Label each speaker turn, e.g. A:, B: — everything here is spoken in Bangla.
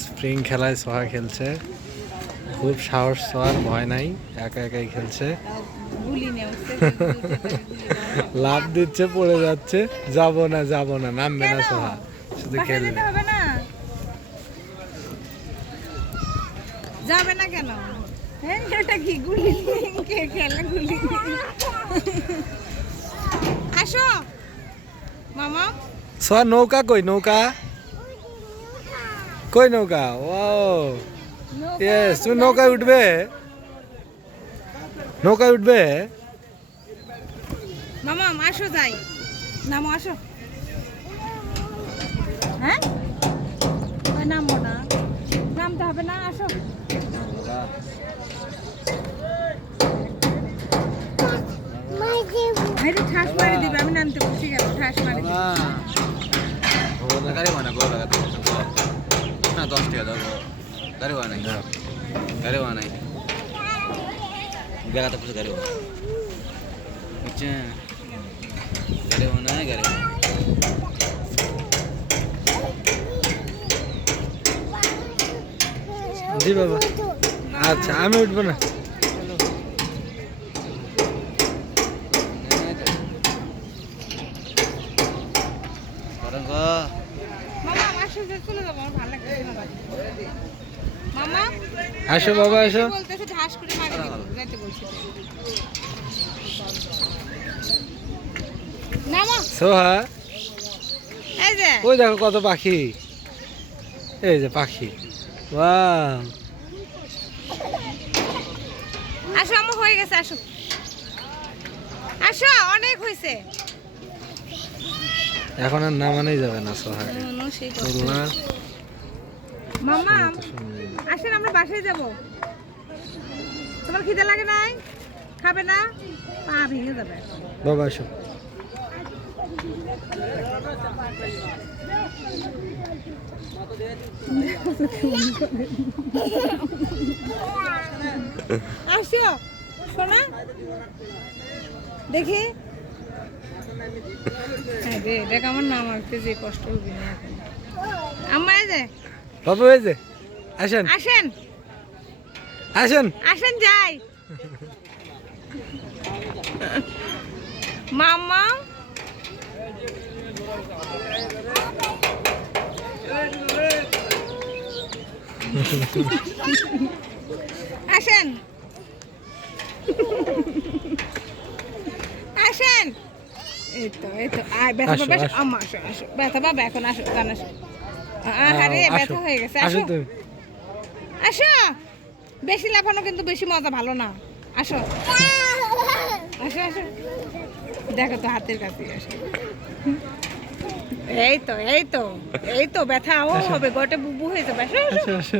A: স্প্রিং খেলায় সোহা খেলছে। খুব সাহস সোহার ভয় নাই একা একাই খেলছে। লাভ দিচ্ছে পড়ে যাচ্ছে যাব না যাব না নামবে না সোহা শুধু খেলবে।
B: যাবে না কেন? এটা কি গুলি? কে খেলে গুলি? আসো। মামা?
A: সোহা নৌকা কই নৌকা? কই নৌকা ও ইয়েস তুমি নৌকায় উঠবে নৌকায় উঠবে
B: মামা আসো যাই নামো আসো হ্যাঁ নামবো না নামতে হবে না আসো ঠাস মারি দিবে আমি নামতে বসে গেল ঠাস মারি দিবে
C: না দশ টাকা দাও গাড়ি বানাই গাড়ি বানাই বেগাতে পুষে গাড়ি বানাই বুঝছে গাড়ি বানাই গাড়ি
A: জি বাবা। আচ্ছা আমি উঠবো না।
C: গো
B: মামা আমার সাথে চলে যাব আমার ভালো লাগছে মামা?
A: আসো বাবা আসো।
B: বলতেছে? ঠাস করে মারি যাইতে বলছি। নামা
A: সোহা?
B: এই যে।
A: ওই দেখো কত পাখি। এই যে পাখি।
B: আসো আমার হয়ে গেছে আসো। আসো অনেক হয়েছে।
A: এখন আর নামানোই যাবে না সোহা
B: নো, সেই কথা।
A: তুলনা
B: মামা আসেন আমরা বাসায় যাব। তোমার খিদে লাগে নাই? খাবে না? পা ভেঙে যাবে।
A: বাবা আসো।
B: আসো শোনা। দেখি। হ্যাঁ রে নাম আসতে যে কষ্ট হবে না এখন। আম্মা যে।
A: বাবু এই যে। আসেন।
B: আসেন।
A: আসেন।
B: আসেন যাই। মামা আসেন। এই তো এই তো আয় ব্যথা পাবে। আম্মা আসো আসো। ব্যথা পাবে এখন? আসো গান আসো। আরে
A: আসো।
B: ব্যথা হয়ে গেছে।
A: আসো
B: আসো। বেশি লাফানো কিন্তু বেশি মজা ভালো না। আসো। আসো আসো। দেখো তো হাতের কাছে আসো। এই তো এই তো এই তো ব্যথা ও হবে গটে বুবু হয়ে আসো।
A: আসো আসো।